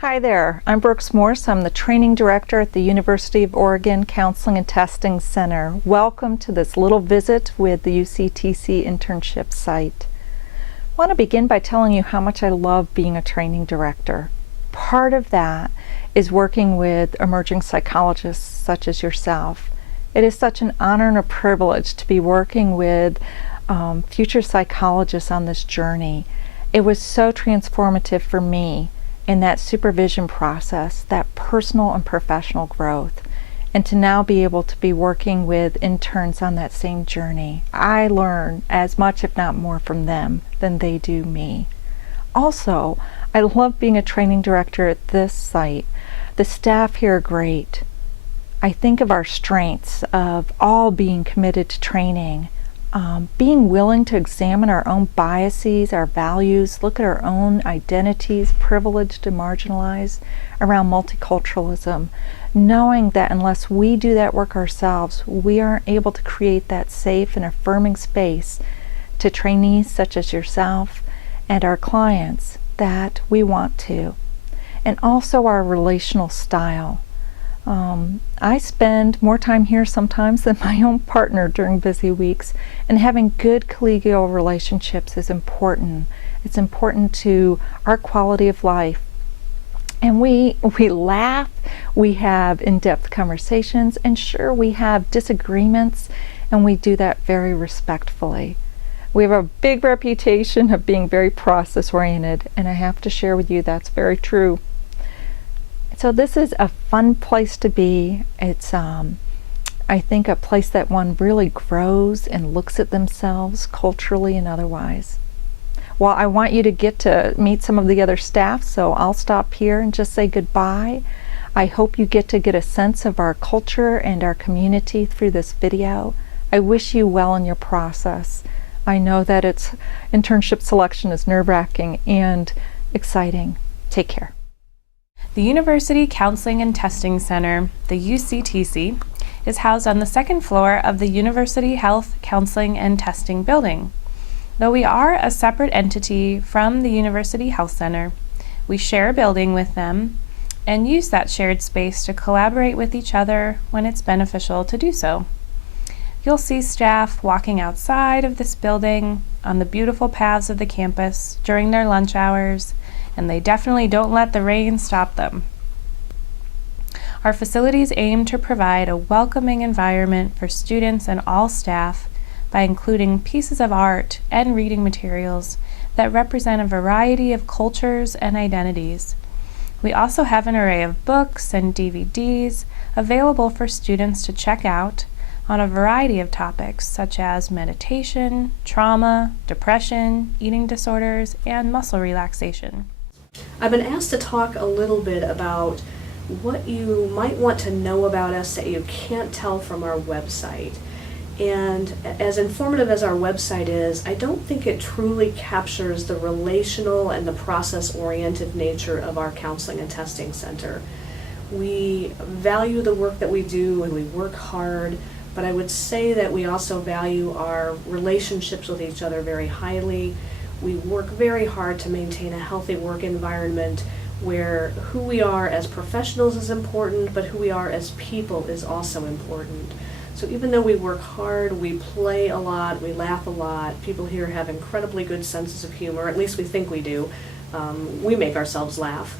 Hi there, I'm Brooks Morse. I'm the Training Director at the University of Oregon Counseling and Testing Center. Welcome to this little visit with the UCTC internship site. I want to begin by telling you how much I love being a training director. Part of that is working with emerging psychologists such as yourself. It is such an honor and a privilege to be working with future psychologists on this journey. It was so transformative for me in that supervision process, that personal and professional growth, and to now be able to be working with interns on that same journey. I learn as much, if not more, from them than they do me. Also, I love being a training director at this site. The staff here are great. I think of our strengths of all being committed to training, being willing to examine our own biases, our values, look at our own identities, privileged and marginalized, around multiculturalism, knowing that unless we do that work ourselves, we aren't able to create that safe and affirming space to trainees such as yourself and our clients that we want to. And also our relational style. I spend more time here sometimes than my own partner during busy weeks, and having good collegial relationships is important. It's important to our quality of life. And we laugh, we have in-depth conversations, and sure, we have disagreements, and we do that very respectfully. We have a big reputation of being very process-oriented, and I have to share with you that's very true. So this is a fun place to be. It's, I think, a place that one really grows and looks at themselves culturally and otherwise. Well, I want you to get to meet some of the other staff, so I'll stop here and just say goodbye. I hope you get a sense of our culture and our community through this video. I wish you well in your process. I know that internship selection is nerve-wracking and exciting. Take care. The University Counseling and Testing Center, the UCTC, is housed on the second floor of the University Health Counseling and Testing building. Though we are a separate entity from the University Health Center, we share a building with them and use that shared space to collaborate with each other when it's beneficial to do so. You'll see staff walking outside of this building on the beautiful paths of the campus during their lunch hours, and they definitely don't let the rain stop them. Our facilities aim to provide a welcoming environment for students and all staff by including pieces of art and reading materials that represent a variety of cultures and identities. We also have an array of books and DVDs available for students to check out on a variety of topics such as meditation, trauma, depression, eating disorders, and muscle relaxation. I've been asked to talk a little bit about what you might want to know about us that you can't tell from our website. And as informative as our website is, I don't think it truly captures the relational and the process-oriented nature of our Counseling and Testing Center. We value the work that we do and we work hard, but I would say that we also value our relationships with each other very highly. We work very hard to maintain a healthy work environment where who we are as professionals is important, but who we are as people is also important. So even though we work hard, we play a lot, we laugh a lot, people here have incredibly good senses of humor, at least we think we do. We make ourselves laugh.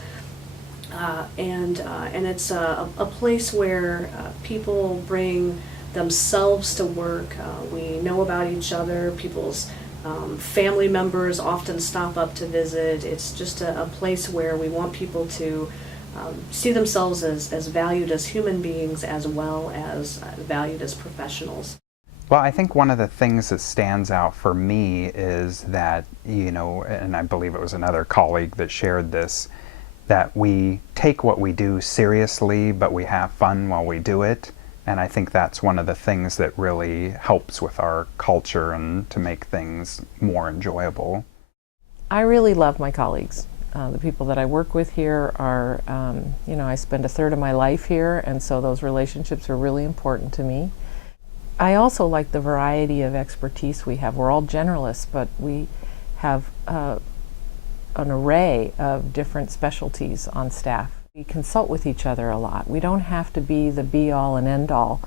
And it's a place where people bring themselves to work. We know about each other, people's family members often stop up to visit. It's just a place where we want people to see themselves as valued as human beings as well as valued as professionals. Well, I think one of the things that stands out for me is that, and I believe it was another colleague that shared this, that we take what we do seriously, but we have fun while we do it. And I think that's one of the things that really helps with our culture and to make things more enjoyable. I really love my colleagues. The people that I work with here are, I spend a third of my life here, and so those relationships are really important to me. I also like the variety of expertise we have. We're all generalists, but we have a an array of different specialties on staff. We consult with each other a lot. We don't have to be the be-all and end-all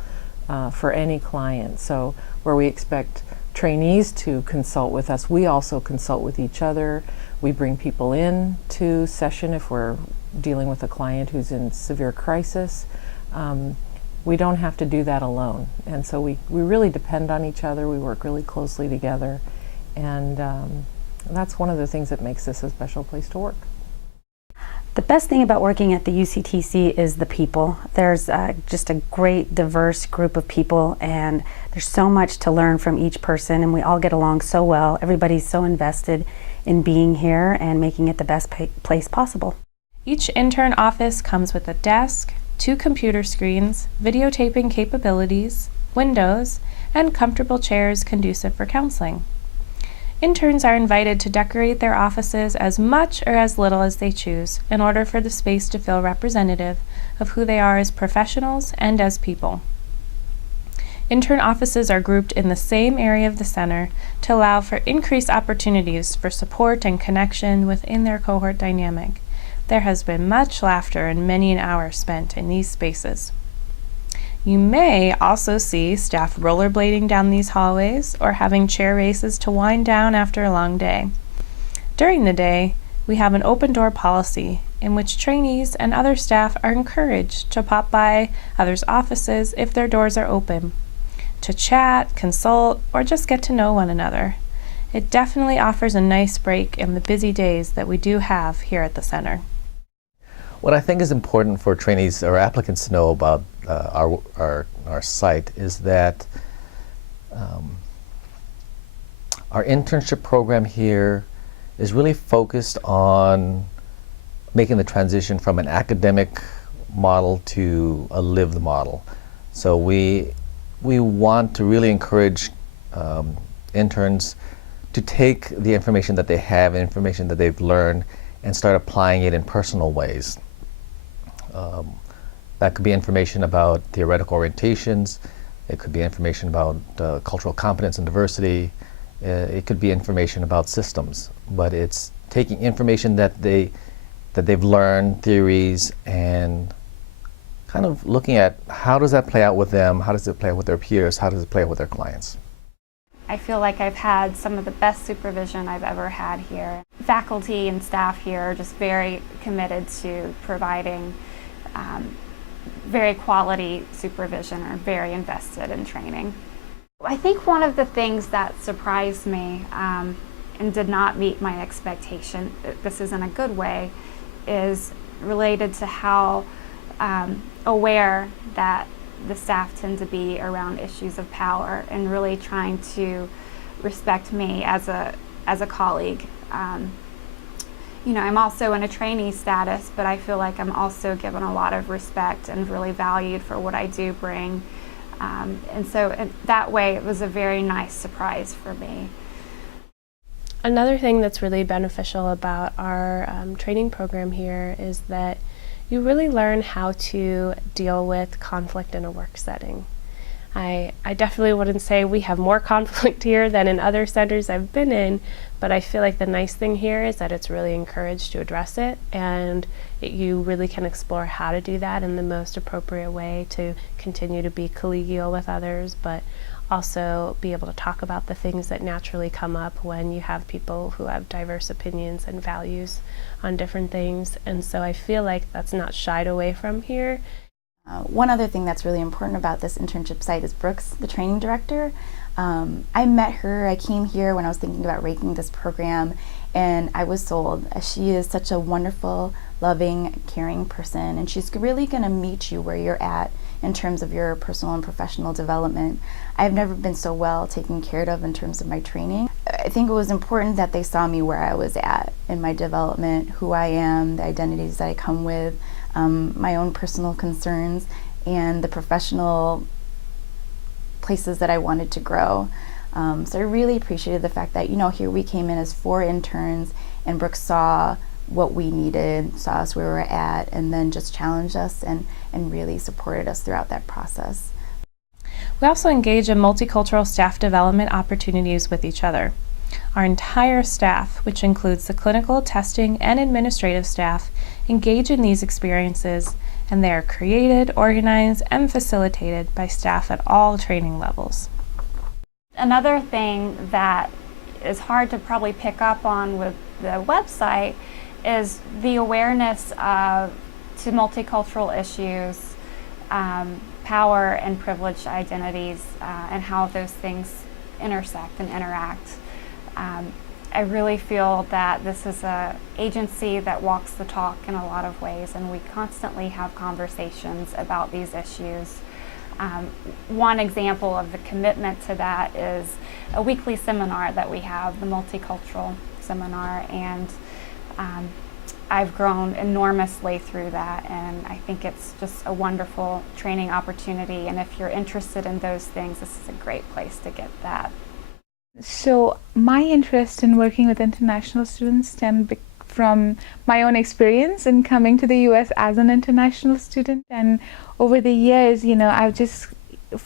for any client. So where we expect trainees to consult with us, we also consult with each other. We bring people in to session if we're dealing with a client who's in severe crisis. We don't have to do that alone. And so we really depend on each other. We work really closely together. And that's one of the things that makes this a special place to work. The best thing about working at the UCTC is the people. There's just a great, diverse group of people, and there's so much to learn from each person, and we all get along so well. Everybody's so invested in being here and making it the best place possible. Each intern office comes with a desk, 2 computer screens, videotaping capabilities, windows, and comfortable chairs conducive for counseling. Interns are invited to decorate their offices as much or as little as they choose in order for the space to feel representative of who they are as professionals and as people. Intern offices are grouped in the same area of the center to allow for increased opportunities for support and connection within their cohort dynamic. There has been much laughter and many an hour spent in these spaces. You may also see staff rollerblading down these hallways or having chair races to wind down after a long day. During the day, we have an open door policy in which trainees and other staff are encouraged to pop by others' offices if their doors are open, to chat, consult, or just get to know one another. It definitely offers a nice break in the busy days that we do have here at the center. What I think is important for trainees or applicants to know about our site is that our internship program here is really focused on making the transition from an academic model to a lived model. So we want to really encourage interns to take the information that they have, information that they've learned, and start applying it in personal ways. That could be information about theoretical orientations. It could be information about cultural competence and diversity. It could be information about systems. But it's taking information that they've learned, theories, and kind of looking at how does that play out with them, how does it play out with their peers, how does it play out with their clients. I feel like I've had some of the best supervision I've ever had here. Faculty and staff here are just very committed to providing very quality supervision, are very invested in training. I think one of the things that surprised me and did not meet my expectation, this is in a good way, is related to how aware that the staff tend to be around issues of power and really trying to respect me as a colleague. You know, I'm also in a trainee status, but I feel like I'm also given a lot of respect and really valued for what I do bring. And so in that way, it was a very nice surprise for me. Another thing that's really beneficial about our training program here is that you really learn how to deal with conflict in a work setting. I definitely wouldn't say we have more conflict here than in other centers I've been in, but I feel like the nice thing here is that it's really encouraged to address it, and you really can explore how to do that in the most appropriate way to continue to be collegial with others, but also be able to talk about the things that naturally come up when you have people who have diverse opinions and values on different things. And so I feel like that's not shied away from here. One other thing that's really important about this internship site is Brooks, the training director. I met her, I came here when I was thinking about raking this program, and I was sold. She is such a wonderful, loving, caring person, and she's really going to meet you where you're at in terms of your personal and professional development. I've never been so well taken care of in terms of my training. I think it was important that they saw me where I was at in my development, who I am, the identities that I come with, my own personal concerns, and the professional places that I wanted to grow. So I really appreciated the fact that, you know, here we came in as 4 interns, and Brooks saw what we needed, saw us where we were at, and then just challenged us and really supported us throughout that process. We also engage in multicultural staff development opportunities with each other. Our entire staff, which includes the clinical, testing, and administrative staff, engage in these experiences, and they are created, organized, and facilitated by staff at all training levels. Another thing that is hard to probably pick up on with the website is the awareness to multicultural issues, power and privileged identities, and how those things intersect and interact. I really feel that this is an agency that walks the talk in a lot of ways, and we constantly have conversations about these issues. One example of the commitment to that is a weekly seminar that we have, the Multicultural Seminar, and I've grown enormously through that, and I think it's just a wonderful training opportunity, and if you're interested in those things, this is a great place to get that. So my interest in working with international students stemmed from my own experience in coming to the US as an international student, and over the years, I've just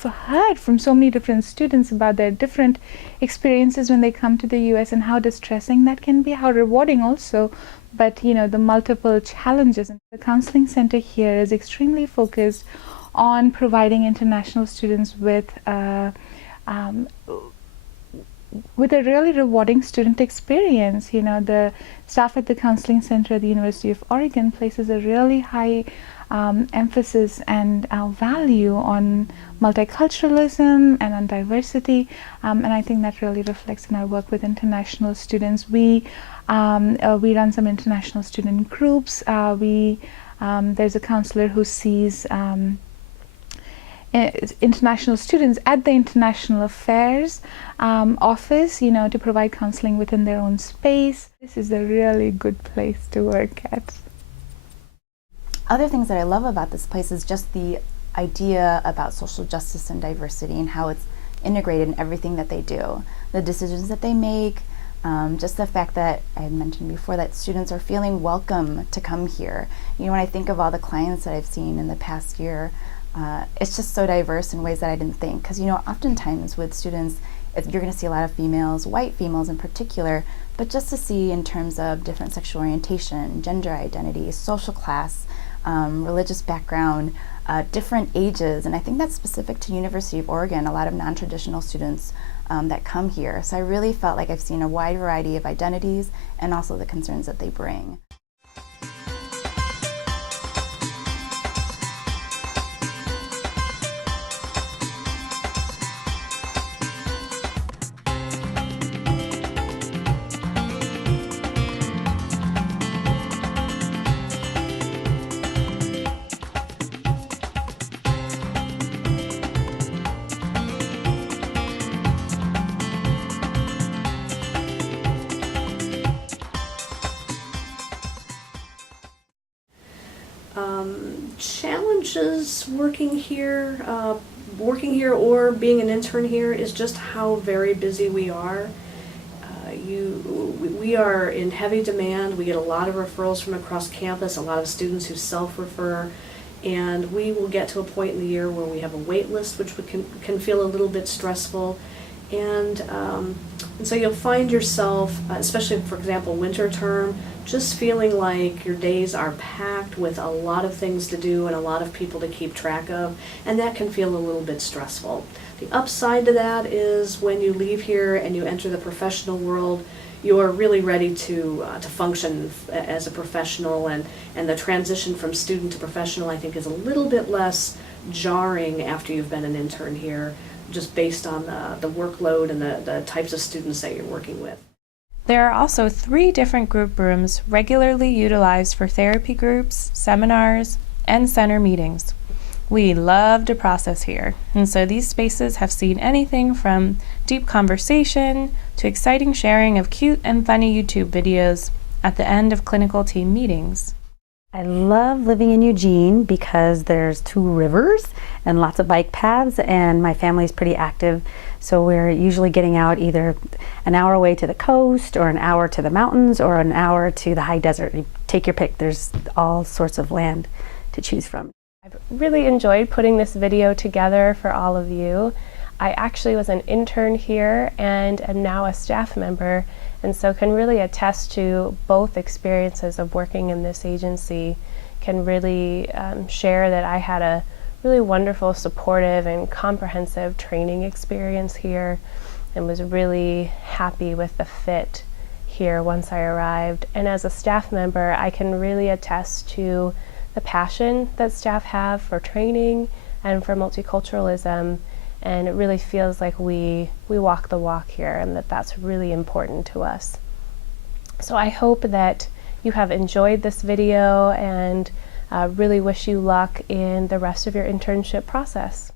heard from so many different students about their different experiences when they come to the US and how distressing that can be, how rewarding also, but the multiple challenges. The counseling center here is extremely focused on providing international students with a really rewarding student experience. The staff at the counseling center at the University of Oregon places a really high emphasis and value on multiculturalism and on diversity, and I think that really reflects in our work with international students. We run some international student groups. There's a counselor who sees international students at the International Affairs office, to provide counseling within their own space. This is a really good place to work at. Other things that I love about this place is just the idea about social justice and diversity and how it's integrated in everything that they do. The decisions that they make, just the fact that I had mentioned before that students are feeling welcome to come here. When I think of all the clients that I've seen in the past year, it's just so diverse in ways that I didn't think. Because oftentimes with students, you're going to see a lot of females, white females in particular, but just to see in terms of different sexual orientation, gender identity, social class, religious background, different ages, and I think that's specific to University of Oregon, a lot of non-traditional students that come here. So I really felt like I've seen a wide variety of identities and also the concerns that they bring. Challenges working here or being an intern here is just how very busy we are. We are in heavy demand. We get a lot of referrals from across campus, a lot of students who self-refer, and we will get to a point in the year where we have a wait list, which can feel a little bit stressful. And so you'll find yourself, especially for example winter term, just feeling like your days are packed with a lot of things to do and a lot of people to keep track of, and that can feel a little bit stressful. The upside to that is when you leave here and you enter the professional world, you're really ready to function as a professional, and the transition from student to professional I think is a little bit less jarring after you've been an intern here, just based on the workload and the types of students that you're working with. There are also 3 different group rooms regularly utilized for therapy groups, seminars, and center meetings. We love to process here, and so these spaces have seen anything from deep conversation to exciting sharing of cute and funny YouTube videos at the end of clinical team meetings. I love living in Eugene because there's 2 rivers and lots of bike paths, and my family's pretty active, so we're usually getting out either an hour away to the coast or an hour to the mountains or an hour to the high desert. You take your pick. There's all sorts of land to choose from. I've really enjoyed putting this video together for all of you. I actually was an intern here and am now a staff member, and so can really attest to both experiences of working in this agency. Can really share that I had a really wonderful, supportive, and comprehensive training experience here, and was really happy with the fit here once I arrived. And as a staff member, I can really attest to the passion that staff have for training and for multiculturalism, and it really feels like we walk the walk here, and that's really important to us. So I hope that you have enjoyed this video, and really wish you luck in the rest of your internship process.